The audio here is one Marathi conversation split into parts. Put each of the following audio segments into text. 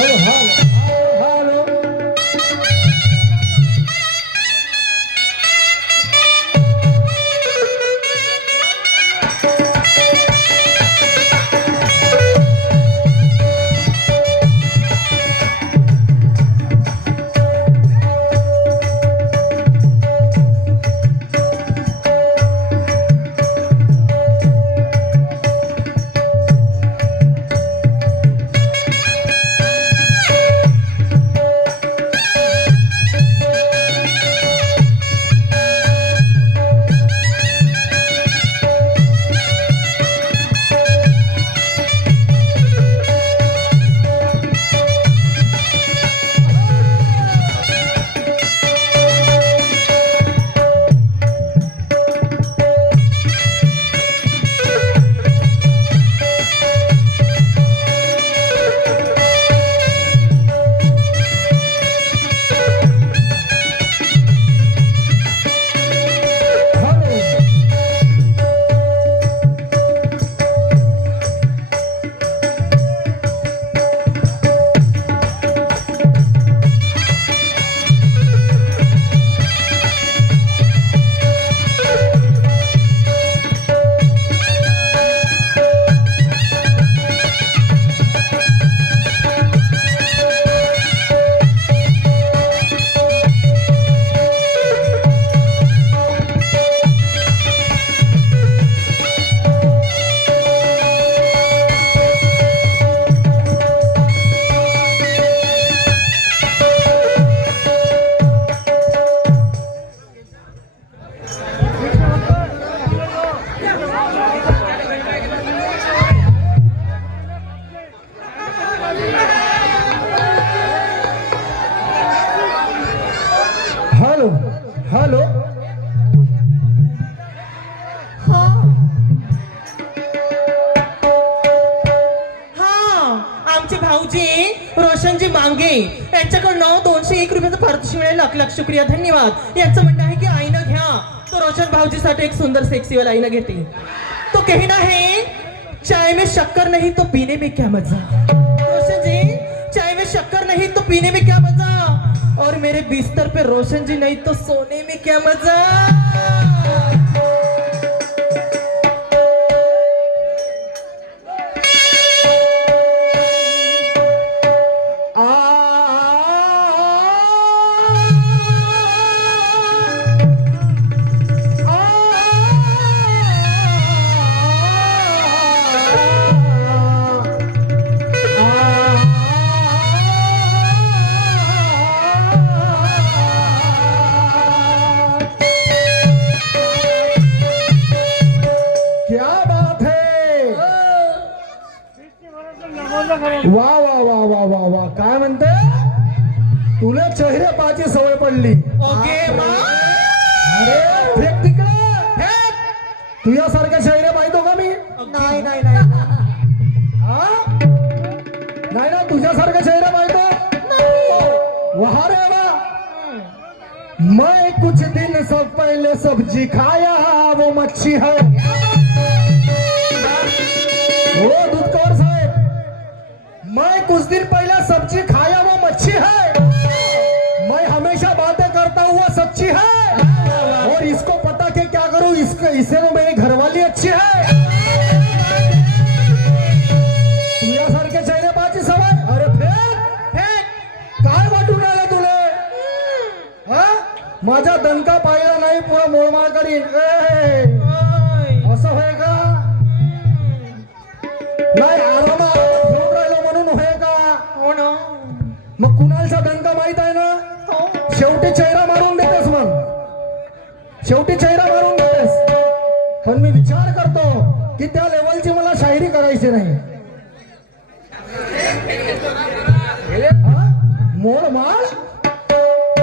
Hello hello hello. Hello hello. हा हा आमचे भाऊजी रोशनजी मांगे यांच्याकडनं 201 रुपयाचं पारितोषिक मिळेल. लाख लाख शुक्रिया, धन्यवाद. यांचं म्हणणं आहे की आईनं घ्या. तो रोशन भाऊजीसाठी एक सुंदर सेक्सी वाला आईनं घेते. तो कहना है चाय में शक्कर नहीं तो पीने में क्या मजा. रोशन जी, चाय में शक्कर नहीं तो पीने में क्या मजा, और मेरे बिस्तर पे रोशन जी नहीं तो सोने में क्या मजा. क्या बात है. वा वा वा वा वा वा. काय म्हणते, तुला चेहरे पाहायची सवय पडली. ओके मा. अरे फेक तिकडे फेक. तुझ्यासारखे चेहरे पाहतो का मी. नाही नाही नाही. हा नाही ना, तुझ्यासारखे चेहरे पाहतो. वहा रे वाह. मैं कुछ दिन सब पहले सब्जी खाया, वो मच्छी है. ओ दूधकौर साहब, मैं कुछ दिन पहले सब्जी खाया वो मच्छी है. मैं हमेशा बातें करता हुआ सच्ची है, और इसको पता कि क्या करूं, इससे वो मेरी घरवाली अच्छी है. तुझ्यासारखे चेहरे पाहायची सवय. अरे फेक फेक. काय वाटून राहिला तुले. हा माझा दणका पाहिला नाही पुरा मोळमाळ करीन. असं होय का. नाही आरामात घेऊन राहिलो म्हणून होय का. हो ना. मग कुणालचा दणका माहित आहे ना. हो. शेवटी चेहरा मारून देतेस. मग शेवटी चेहरा मारून देतेस. पण मी विचार करतो की त्या लेवलची मला शायरी करायची नाही. हा? मोळमाळ.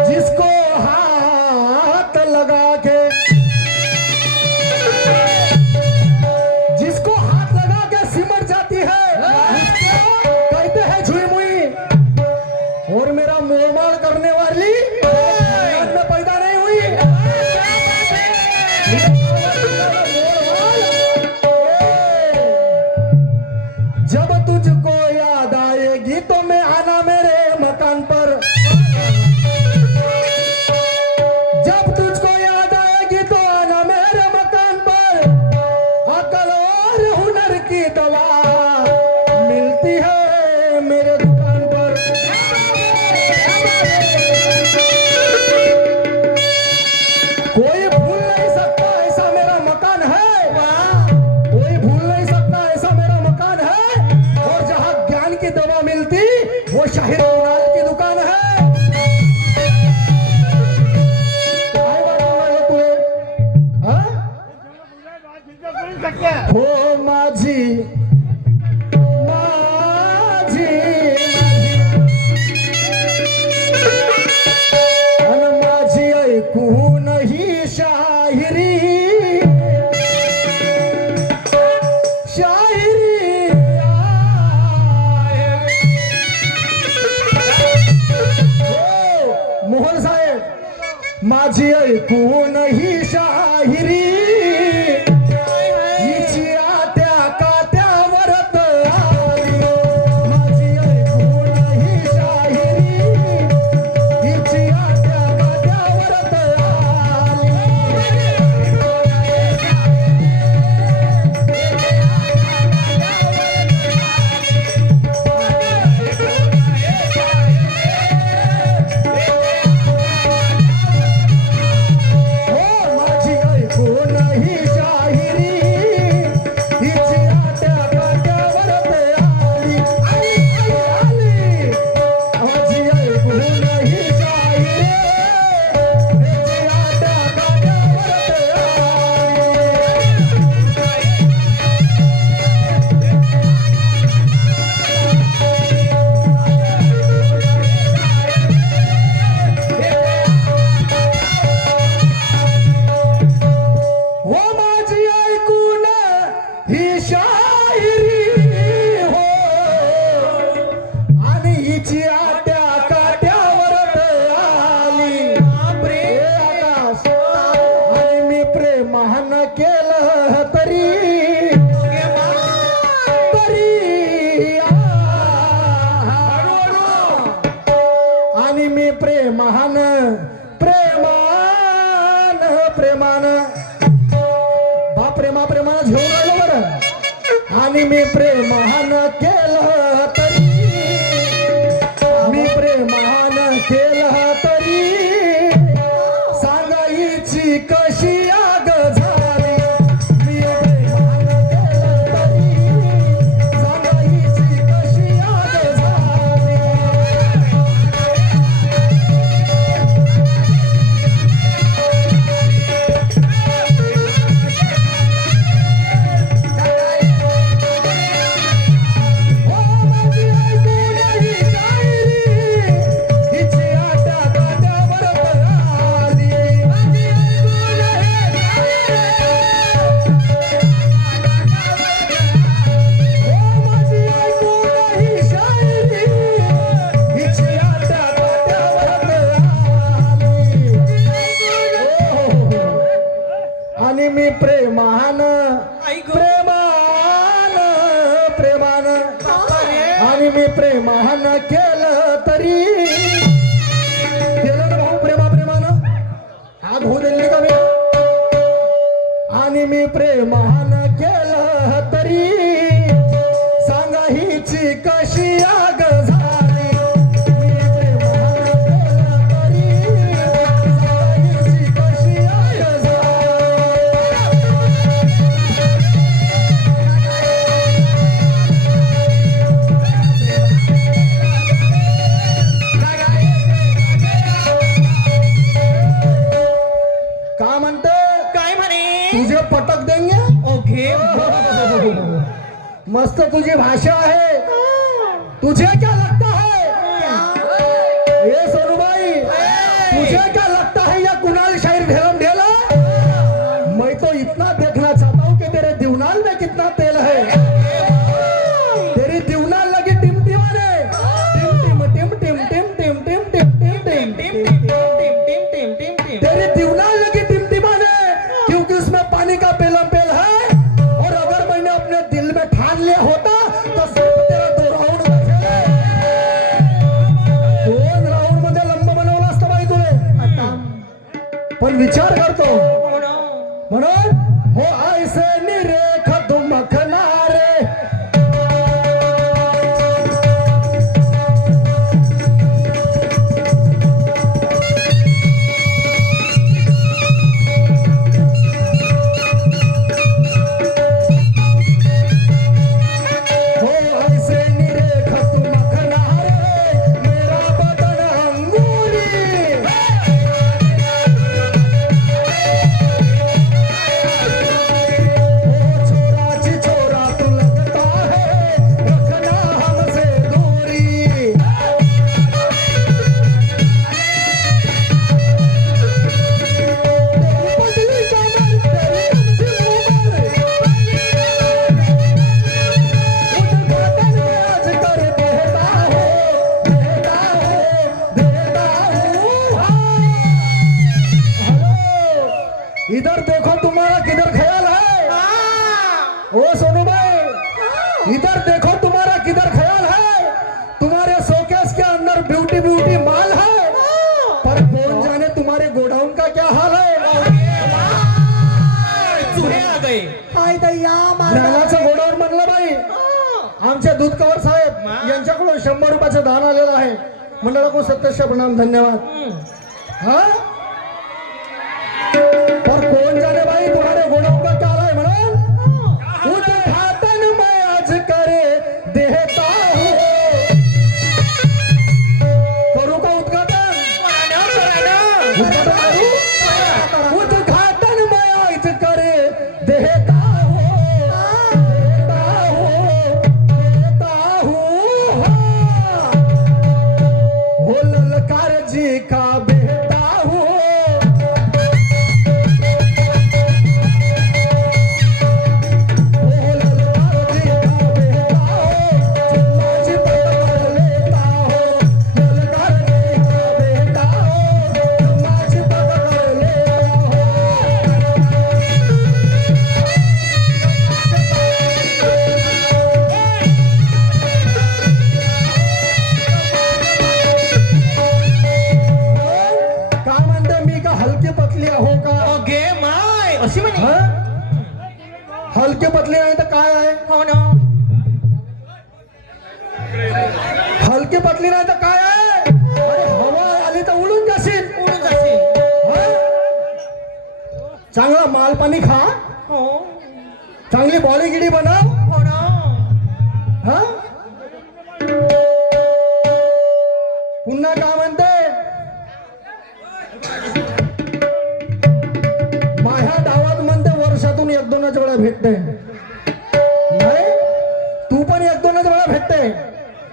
जिसको हाथ लगा के, जिसको हाथ लगा के सिमट जाती है, उसको कहते हैं झुई मुई. और मेरा मोहमाल करने वाली औलाद में पैदा नहीं हुई. जब तुझको याद आएगी तो मैं आना में माझी ऐकून ही शाहिरी हिची आत्या कात्यावरत आली. माझी ऐकून ही शाहिरी हिची आत्या कात्यावरत आली. हो माझी ऐकून ही शाहिरी हिची आत्या कात्यावरत आली. आली आली माझी ऐकून ही शाहिरी हिची आत्या कात्यावरत आली. हो माझी ऐकून ही शाहिरी हो आणि हिची आट्या काट्यावरत आली. हे आकाश आणि मी प्रेमानं केलं तरी आणि मी प्रेमानं प्रेमानं घेऊन आलो बरं. आणि मी प्रेमानं केलं तरी मी प्रेमानं केलं तरी सांगायची कशी आग झाली. मी प्रेमानं केलं तरी सांगायची कशी आग झाली. हो माझी ऐकून ही शाहिरी हिची आट्या काट्यावरत आली. माझी ऐकून हो माझी ऐकून ही शाहिरी हिची आट्या काट्यावरत आली. आणि मी प्रेमानं आणि मी प्रेमानं केलं तरी केलं ना भाऊ प्रेमानं हात होऊ दिली का मी. आणि मी प्रेमानं केलं तरी सांगा हिची कशी आग झाली. मी प्रेमानं केलं तरी सांगा हिची कशी आग झाली. का म्हणते काय म्हणे? तुझे पटक देंगे. ओके. मस्त तुझी भाषा है. तुझे क्या लगता है ये सोनूबाई तुझे क्या लगता है या कुणाल शायर ढेलम ढेला. मैं तो इतना देखना चाहता हूँ कि तेरे दीवनाल में कितना तेल है. तेरी दीवनाल लगी टिमटिमाने टिम टिम टिम टिम टिम टिम टिम टिम टिम टिम टिम. तेरी दीवनाल लगी टिमटिमाने क्योंकि उसमें पानी का पेलम पेल है. और अगर मैंने अपने दिल में ठान लिया होता तो सिर्फ तेरा 2 राउंड बचेले. 2 राउंड मध्ये लंब बनवलं असतं बाई तुले. पण विचार करतो म्हणून हो ऐसे निरेख दुमखणारे. हो ऐसे निरेख दुमखणारे मेरा बदन अंगूरी. यार देखो तुम्हारा किधर ख्याल है, तुम्हारे शोकेस के अंदर ब्यूटी ब्यूटी माल है, पर कौन जाने तुम्हारे गोडाउन का क्या हाल है। चुहे आ गए. हाय दैया ज्ञानाचं गोडाऊन म्हणलं बाई. आमचे दूधकवर साहेब यांच्याकडून 100 रुपयाचं दान आलेलं आहे. मंडळाकडून सत्यस्य प्रणाम, धन्यवाद. हाँ पर कौन जाने भाई तुम्हारे गोडाऊन का क्या हाल है म्हणून उद्घाटन मैं आज करे देता हूँ. करू का उद्घाटन? उद्घाटन करू? उद्घाटन मैं आज करे देता हूँ, देता हूँ, हाँ. हो ललकार जी का बेटा हूँ. काय म्हणते मी का हलके पतली हो का? ओगे माय अशी म्हणे. हं? हलके पतले नाही तर काय आहे? हो ना. हलके पतली नाही तर काय आहे? अरे हवा आली तर उडून जाशील. उडून जाशील. हं? चांगला माल पाणी खा, हो चांगली बॉडी गिडी बनव. हो ना. हं? पुन्हा काय म्हणते? माझ्या गावात म्हणते वर्षातून 1-2 वेळा भेटते. नाही तू पण 1-2 वेळा भेटते,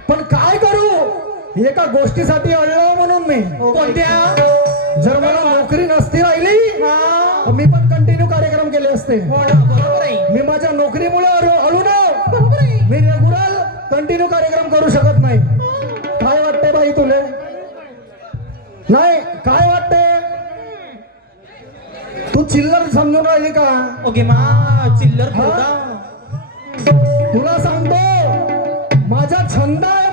पण काय करू, एका गोष्टीसाठी अडलो म्हणून मी. कोणत्या? जर मला नोकरी नसती राहिली हा. तर मी पण कंटिन्यू कार्यक्रम केले असते. हो ना, बरोबर आहे. मी माझ्या नोकरीमुळे अडू ना, बरोबर आहे. मी रेग्युलर कंटिन्यू कार्यक्रम करू शकत नाही. काय वाटते बाई तुले? नाही काय वाटते? तू चिल्लर समजून राहिली का? ओगे मा चिल्लर हा? खोदा. तुला सांगतो माझ्या छंदा